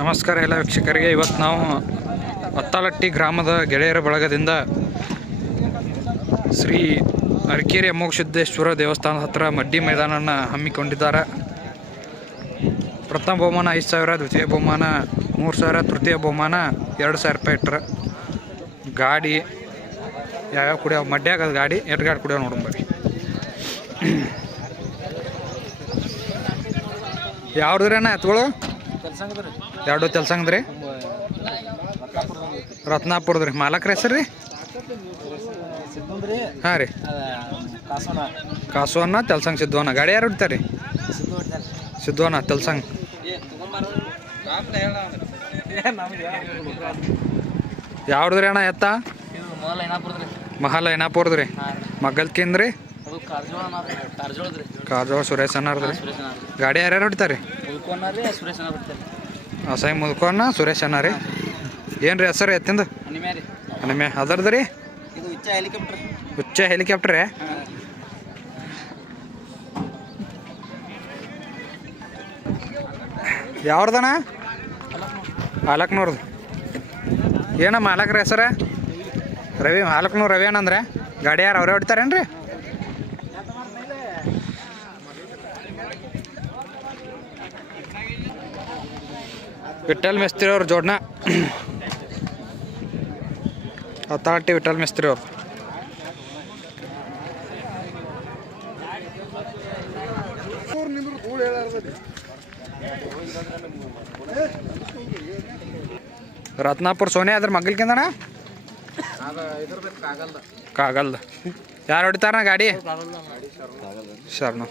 ನಮಸ್ಕಾರ ಎಲ್ಲ ವೀಕ್ಷಕರಿಗೆ. ಇವತ್ತು ನಾವು ಅತ್ತಾಲಟ್ಟಿ ಗ್ರಾಮದ ಗೆಳೆಯರ ಬಳಗದಿಂದ ಶ್ರೀ ಅರಕೇರಿ ಅಮೋಘಸಿದ್ದೇಶ್ವರ ದೇವಸ್ಥಾನದ ಹತ್ರ ಮಡ್ಡಿ ಮೈದಾನನ ಹಮ್ಮಿಕೊಂಡಿದ್ದಾರೆ. ಪ್ರಥಮ ಬಹುಮಾನ ಐದು ಸಾವಿರ, ದ್ವಿತೀಯ ಬಹುಮಾನ ಮೂರು ಸಾವಿರ, ತೃತೀಯ ಬಹುಮಾನ ಎರಡು ಸಾವಿರ ರೂಪಾಯಿ ಇಟ್ರ. ಗಾಡಿ ಯಾವ್ಯಾವ ಕುಡಿಯೋ ಮಡ್ಯಾಗ ಗಾಡಿ, ಎರಡು ಗಾಡಿ ಕುಡಿಯೋ ನೋಡೋಣ ಬರ್ರಿ. ಅಣ್ಣ ಎತ್ಗಳು ಎರಡು ತೆಲ್ಸಂಗದ್ರಿ ರತ್ನಾಪುರದ ರೀ. ಮಾಲಕ್ರ ಹೆಸರು ರೀ? ಹಾಂ ರೀ. ಕಾಸುವನ್ನ ತೆಲ್ಸಂಗ್ ಸಿದ್ಧವನ್ನ ಗಾಡಿ ಯಾರು ಹೊಡಿತಾರೆ ರೀ? ಸಿದ್ಧವನ ತೆಲ್ಸಂಗ್. ಯಾವ್ದ್ರಿ ಅಣ್ಣ ಎತ್ತ? ಮಹಲ್ ಏನಾಪುರದ್ದು ರೀ ಮಗ್ಗಲ್ಕಿಂದ ರೀ? ಕಾಜೋಳ ಸುರೇಶ್ ಅನ್ನಾರ್ದು ರೀ ಗಾಡಿ ಯಾರ್ಯಾರು ಹೊಡಿತಾರೆ ಅಸಾಯಿ ಮುದ್ಕೋನ ಸುರೇಶ್ ಅಣ್ಣ ರೀ ಏನು ರೀ ಹೆಸರು ಎತ್ತಿಂದು ಅನಿಮೆ. ಅದರ್ದು ರೀ? ಇಚ್ಛಾ ಹೆಲಿಕಾಪ್ಟರ್. ಉಚ್ಚ ಹೆಲಿಕಾಪ್ಟರ್? ರೀ ಯಾವ್ದಣ್ಣ ಹಾಲಕ್ನೂರ್ದು. ಏನಮ್ಮ ಮಾಲಕ್ರ ಹೆಸರ? ರವಿ ಹಾಲಕ್ನೂರು ರವಿ ಏನಂದ್ರೆ ಗಾಡಿ ಯಾರು ಅವರೇ ಹೊಡಿತಾರೇನು ರೀ ವಿಠಲ್ ಮಿಸ್ತ್ರಿ ಅವ್ರ ಜೋಡ್ನ. ಅಥಾರಿಟಿ ವಿಠಲ್ ಮಿಸ್ತ್ರಿ ಅವ್ರು. ರತ್ನಾಪುರ ಸೋನೆ ಅದ್ರ ಮಗ್ಲಿಕ್ಕಿಂದಣ ಕಾಗಲ್ದ. ಯಾರು ಹೊಡಿತಾರ ಗಾಡಿ? ಶರ್ನು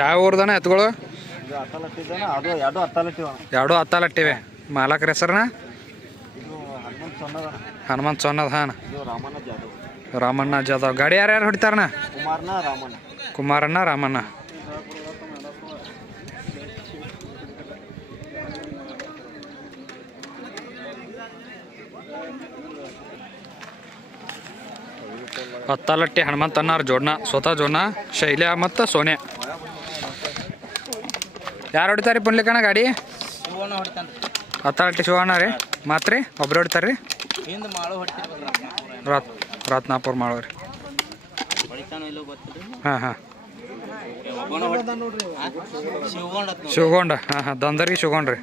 ಯಾವ ಊರ್ದಾನ ಎತ್ಗಳು ಎರಡು ಹತ್ತಲಟ್ಟಿವ. ಮಾಲಕ್ರ ಹೆಸರನ ಹನುಮಂತ್ ಸೊನ್ನದ ಹಾನ ರಾಮಣ್ಣ ಜಾಧವ್. ಗಾಡಿ ಯಾರ್ಯಾರು ಹೊಡಿತಾರಣ ಕುಮಾರಣ್ಣ ರಾಮಣ್ಣ. ಹತ್ತಾಲಟ್ಟಿ ಅನ್ನಾರ್ ಜೋಡ್ನ ಸ್ವತಃ ಜೋಡ್ನ ಶೈಲ್ಯ ಮತ್ತು ಸೋನೆ. ಯಾರು ಹೊಡಿತಾರೆ ಪುನ್ಲಿಕಣ ಗಾಡಿ? ಹತ್ತಾಲಟ್ಟಿ ಶಿವಣ್ಣ ರೀ ಮಾತ್ರಿ ಒಬ್ರು ಹೊಡಿತಾರೆ ರೀ ರಾತ್ ರಾತ್ನಾಪುರ ಮಾಡೋರಿ ಹಾಂ ಹಾಂ. ಒಬ್ಬನ ನೋಡ್ರಿ. ಶಿವಗೊಂಡ ಶಿವಗೊಂಡ ಹಾಂ ಹಾಂ ದಂದರಿ ಶಿವಗೊಂಡ್ರಿ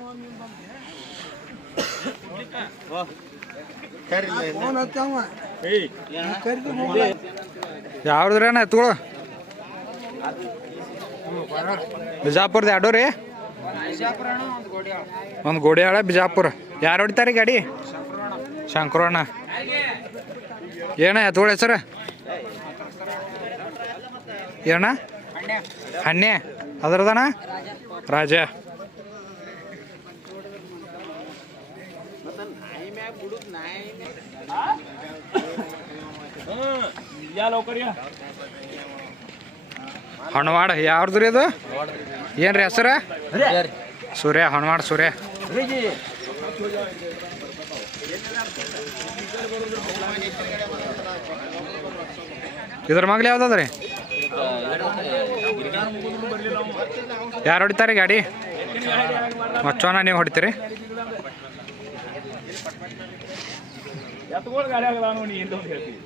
ಯಾವ್ದ್ರೇನ ಎತ್ಕೊಳ. ಬಿಜಾಪುರದ ಯಾಡೋ ರೀ? ಒಂದು ಗೋಡಿಯಾಳ, ಬಿಜಾಪುರ. ಯಾರು ಹೊಡಿತಾರೆ ಗಾಡಿ? ಶಂಕರಣ್ಣ. ಏನ ಎತ್ಕೊಳ ಹೆಸರು? ಏನ? ಹಣ್ಣೆ ಅದರದಣ್ಣ ರಾಜ. ಹಣವಾಡ ಯಾವ್ದು ರೀ ಅದು? ಏನು ರೀ ಹೆಸರ? ಸೂರ್ಯ ಹಣವಾಡ ಸೂರ್ಯ. ಇದ್ರ ಮಗ್ಲ ಯಾವ್ದದ ರೀ ಯಾರು ಹೊಡಿತಾರೆ ಗಾಡಿ? ಮಚ್ಚೋನ, ನೀವು ಹೊಡಿತೀರಿ? ಎತ್ಕೊಂಡು ಗಾಡಿ ಆಗಲ್ಲ ನೋಡಿ ಹೇಳ್ತೀವಿ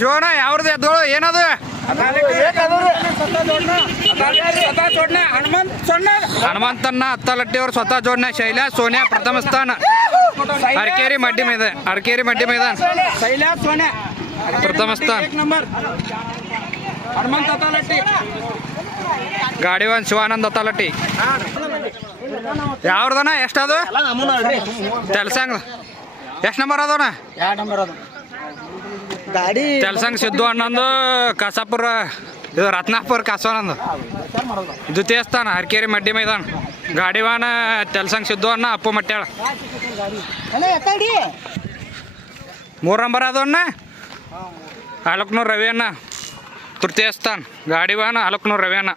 ಶಿವಣ್ಣ ಯಾವ್ದು ಎದ್ದೋಳು? ಏನದು? ಹನುಮಂತನ್ನ ಅತ್ತಲಟ್ಟಿಯವರು ಸ್ವತಃ ಜೋಡ್ನ ಶೈಲಾ ಸೋನಿಯಾ ಪ್ರಥಮ ಸ್ಥಾನ. ಅರಕೇರಿ ಮಡ್ಡಿ ಮೈದಾನ ಅರಕೇರಿ ಮಡ್ಡಿ ಮೈದಾನ. ಶೈಲಾ ಸೋನಿಯಾ ಪ್ರಥಮ ಸ್ಥಾನ. ಹನುಮಂತ ತಾಲಟ್ಟಿ ಗಾಡಿ ಒಂದು ಶಿವಾನಂದ್ ಹತ್ತಲಟ್ಟಿ ಯಾವ್ದನ ಎಷ್ಟದು? ತೆಲ್ಸಂಗ್ ಎಷ್ಟು ನಂಬರ್ ಅದವನ ಎರಡು ನಂಬರ್ ಅದು. ಗಾಡಿ ತೆಲ್ಸಂಗ್ ಸಿದ್ದು ಅಣ್ಣಂದು ಕಸಾಪುರ, ಇದು ರತ್ನಾಪುರ ಕಸವನಂದು ಇದು ತೇಸ್ತಾನ, ಹರಕೇರಿ ಮಡ್ಡಿ ಮೈದಾನ. ಗಾಡಿ ವಾಹನ ತೆಲ್ಸಂಗ್ ಸಿದ್ದು ಅಣ್ಣ, ಅಪ್ಪು ಮಟ್ಯಾಳ. ಮೂರು ನಂಬರ್ ಅದವನ್ನ ಅಲಕ್ನೂರು ರವಿ ಅಣ್ಣ. ತೃತೀಯ ಸ್ಥಾನ ಗಾಡಿ ವಾಹನ ಅಲಕ್ನೂರು ರವಿ ಅಣ್ಣ.